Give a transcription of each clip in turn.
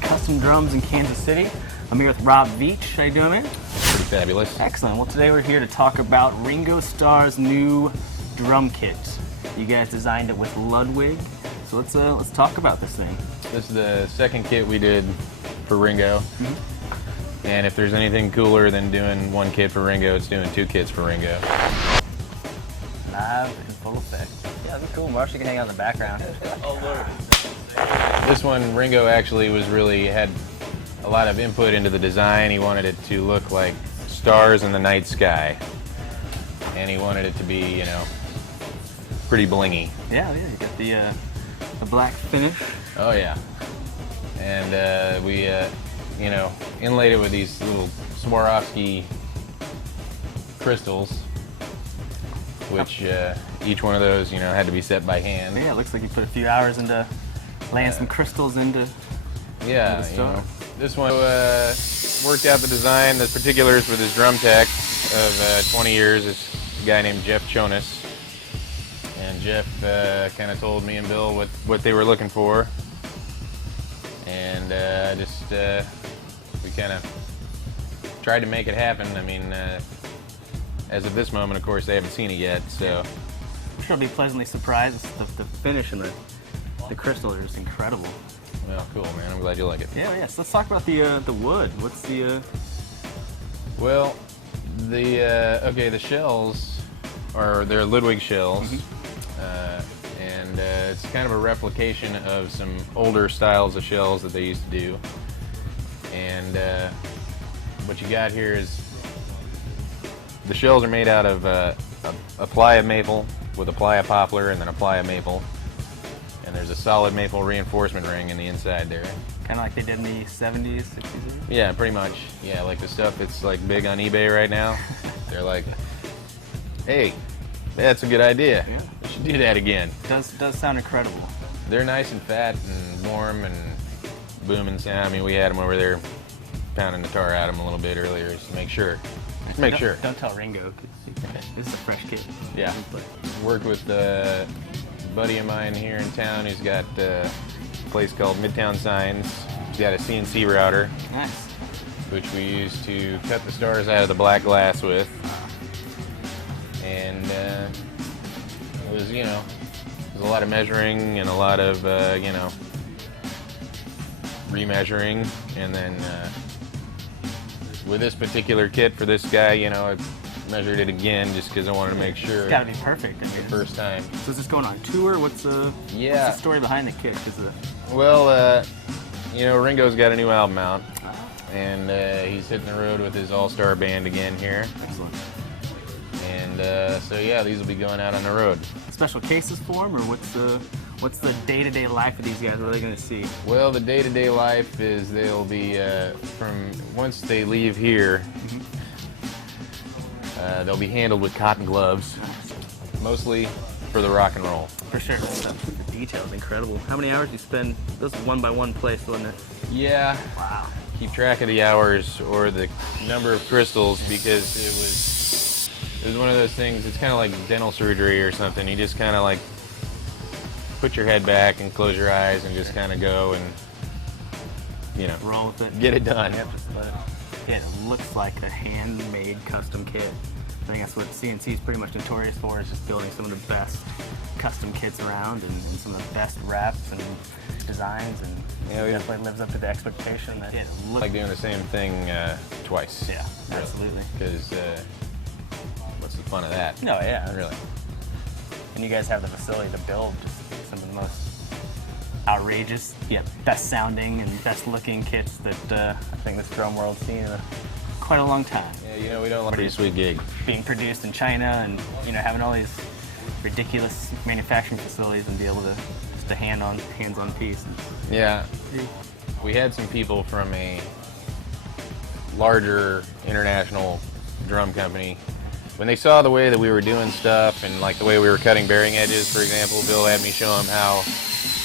Custom Drums in Kansas City. I'm here with Rob Veach. How you doing, man? Pretty fabulous. Excellent. Well, today we're here to talk about Ringo Starr's new drum kit. You guys designed it with Ludwig, so let's talk about this thing. This is the second kit we did for Ringo. And if there's anything cooler than doing one kit for Ringo, it's doing two kits for Ringo. Live in full effect. Yeah, that'd be cool. Marcia can hang out in the background. This one, Ringo actually had a lot of input into the design. He wanted it to look like stars in the night sky. And he wanted it to be, you know, pretty blingy. Yeah, you got the black finish. Oh yeah. And we, you know, inlaid it with these little Swarovski crystals, which each one of those, you know, had to be set by hand. Yeah, it looks like you put a few hours into laying some crystals into you know, this one worked out the design, the particulars with his drum tech of 20 years, is a guy named Jeff Chonis. And Jeff kind of told me and Bill what they were looking for. And we kind of tried to make it happen. I mean, as of this moment, of course, they haven't seen it yet, so. I'm sure I'll be pleasantly surprised. The finish and the crystals are just incredible. Well, cool, man. I'm glad you like it. Yeah. So let's talk about the wood. What's the? Well, the shells they're Ludwig shells, and it's kind of a replication of some older styles of shells that they used to do. And what you got here is the shells are made out of a ply of maple with a ply of poplar and then a ply of maple. And there's a solid maple reinforcement ring in the inside there. Kind of like they did in the 70s, 60s? Yeah, pretty much. Yeah, like the stuff that's like big on eBay right now. They're like, hey, that's a good idea. Yeah. We should do that again. Does sound incredible. They're nice and fat and warm and booming sound. I mean, we had them over there pounding the tar out of them a little bit earlier just to make sure. Don't tell Ringo. This is a fresh kit. Yeah. Worked with a buddy of mine here in town who's got a place called Midtown Signs. He's got a C&C router. Nice. Which we use to cut the stars out of the black glass with. And it was, you know, there's a lot of measuring and a lot of, you know, remeasuring. And then with this particular kit for this guy, you know, I measured it again just because I wanted to make sure. It's got to be perfect. I mean, the first time. So is this going on tour? What's the story behind the kit? Well, you know, Ringo's got a new album out, and he's hitting the road with his all-star band again here. Excellent. And so yeah, these will be going out on the road. Special cases for them, or what's the day-to-day life of these guys? What are they going to see? Well, the day-to-day life is they'll be once they leave here. They'll be handled with cotton gloves, mostly for the rock and roll. For sure. The details, incredible. How many hours do you spend? This is one by one place, wasn't it? Yeah. Wow. Keep track of the hours or the number of crystals because it was one of those things. It's kind of like dental surgery or something. You just kind of like put your head back and close your eyes and just kind of go and, you know, roll with it. Get it done. Yeah, it looks like a handmade custom kit. I think that's what C&C is pretty much notorious for, is just building some of the best custom kits around and some of the best wraps and designs, and it definitely lives up to the expectation. That it looks like doing the same thing twice. Yeah, really. Absolutely. Because what's the fun of that? No, yeah. Really. And you guys have the facility to build just some of the most outrageous, best sounding and best looking kits that I think this drum world's seen in quite a long time. Yeah, you know, we don't like a pretty sweet gig. Being produced in China and, you know, having all these ridiculous manufacturing facilities and be able to just a hands-on piece. Yeah. We had some people from a larger international drum company. When they saw the way that we were doing stuff and like the way we were cutting bearing edges, for example, Bill had me show him how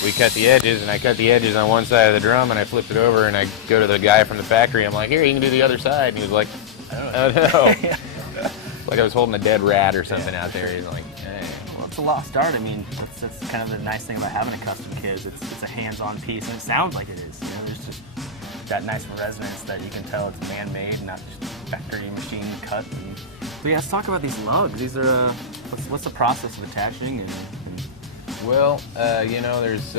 we cut the edges, and I cut the edges on one side of the drum and I flipped it over and I go to the guy from the factory, I'm like, here, you can do the other side. And he was like, oh no. Like I was holding a dead rat or something out there. He's like, hey. Well, it's a lost art. I mean, that's kind of the nice thing about having a custom kit is it's a hands-on piece, and it sounds like it is. You know, there's just that nice resonance that you can tell it's man-made, not just factory machine cut. So yeah, let's talk about these lugs. These are, what's the process of attaching? Well, you know, there's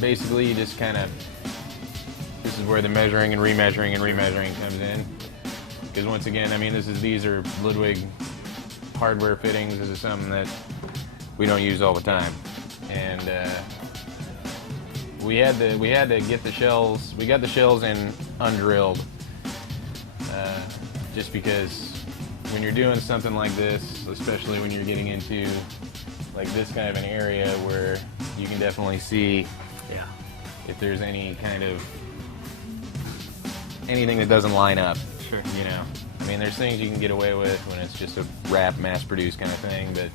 basically you just kind of, this is where the measuring and remeasuring comes in. Because once again, I mean, these are Ludwig hardware fittings. This is something that we don't use all the time, and we had to get the shells. We got the shells in undrilled, just because when you're doing something like this, especially when you're getting into like this kind of an area where you can definitely see if there's any kind of anything that doesn't line up. Sure. You know, I mean, there's things you can get away with when it's just a wrap, mass-produced kind of thing, but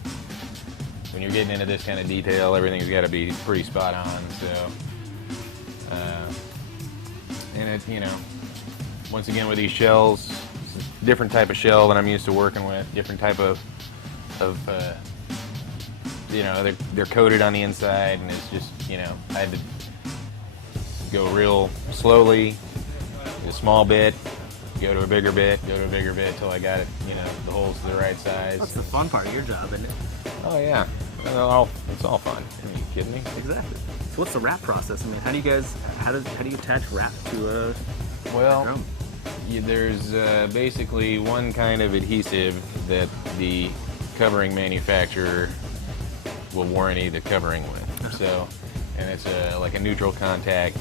when you're getting into this kind of detail, everything's got to be pretty spot on. So, and it's, you know, once again with these shells, it's a different type of shell than I'm used to working with. Different type of you know, they're coated on the inside, and it's just, you know, I had to go real slowly, a small bit, go to a bigger bit, till I got it, you know, the holes to the right size. That's the fun part of your job, isn't it? Oh yeah, it's all fun. Are you kidding me? Exactly. So what's the wrap process? I mean, how do you attach wrap to a drum? There's basically one kind of adhesive that the covering manufacturer will warranty the covering with. So, and it's like a neutral contact,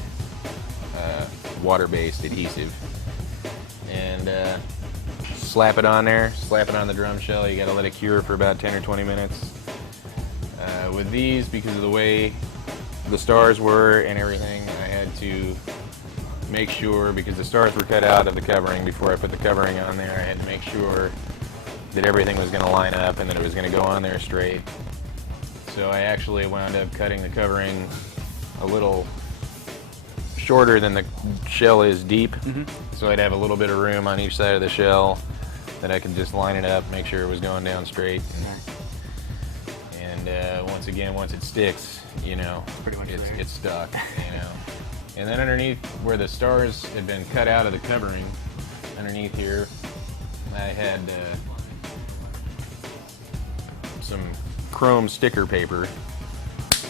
water-based adhesive. And slap it on there, slap it on the drum shell. You gotta let it cure for about 10 or 20 minutes. With these, because of the way the stars were and everything, I had to make sure, because the stars were cut out of the covering before I put the covering on there, I had to make sure that everything was gonna line up and that it was gonna go on there straight. So I actually wound up cutting the covering a little shorter than the shell is deep, so I'd have a little bit of room on each side of the shell that I could just line it up, make sure it was going down straight. And once again, once it sticks, you know, it's stuck, you know. And then underneath where the stars had been cut out of the covering, underneath here, I had some chrome sticker paper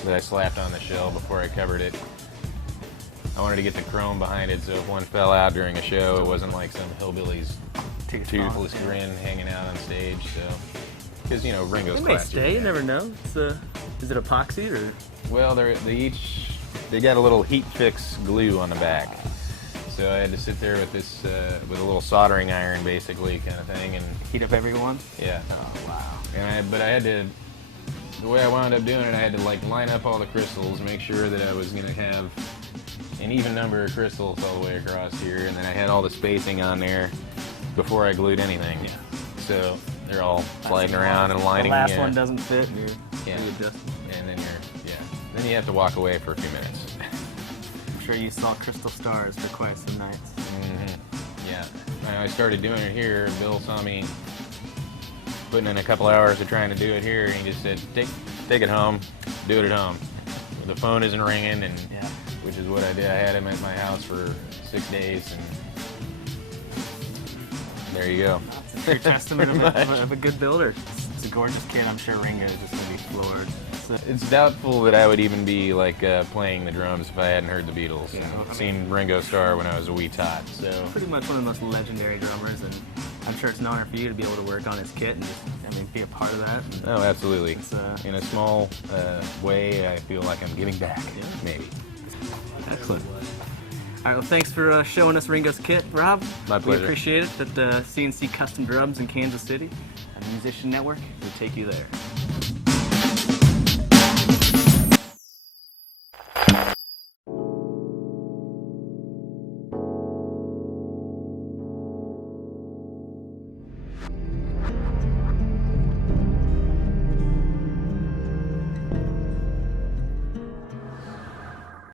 that I slapped on the shell before I covered it. I wanted to get the chrome behind it so if one fell out during a show, it wasn't like some hillbilly's toothless grin hanging out on stage. So, because, you know, Ringo's They may stay, you never know. Is it epoxy or? Well, they got a little heat fix glue on the back. So I had to sit there with this, with a little soldering iron, basically, kind of thing, and Heat up everyone? Yeah. Oh, wow. But I had to, the way I wound up doing it, I had to like line up all the crystals, make sure that I was going to have an even number of crystals all the way across here, and then I had all the spacing on there before I glued anything. Yeah. So they're all sliding around and lining. The last one doesn't fit, and yeah. readjust. And then then you have to walk away for a few minutes. I'm sure you saw crystal stars for quite some nights. Yeah. When I started doing it here, Bill saw me putting in a couple hours of trying to do it here, and he just said, take it home, do it at home. The phone isn't ringing, and which is what I did. I had him at my house for 6 days, and there you go. It's a true testament of a good builder. It's a gorgeous kid. I'm sure Ringo is just going to be floored. It's doubtful that I would even be like playing the drums if I hadn't heard the Beatles and seen Ringo Starr when I was a wee tot. So pretty much one of the most legendary drummers, and I'm sure it's an honor for you to be able to work on his kit and just, be a part of that. Oh, absolutely. In a small way, I feel like I'm giving back. Maybe. Excellent. All right, well, thanks for showing us Ringo's kit, Rob. My pleasure. We appreciate it. At C&C Custom Drums in Kansas City, a Musician Network, we'll take you there.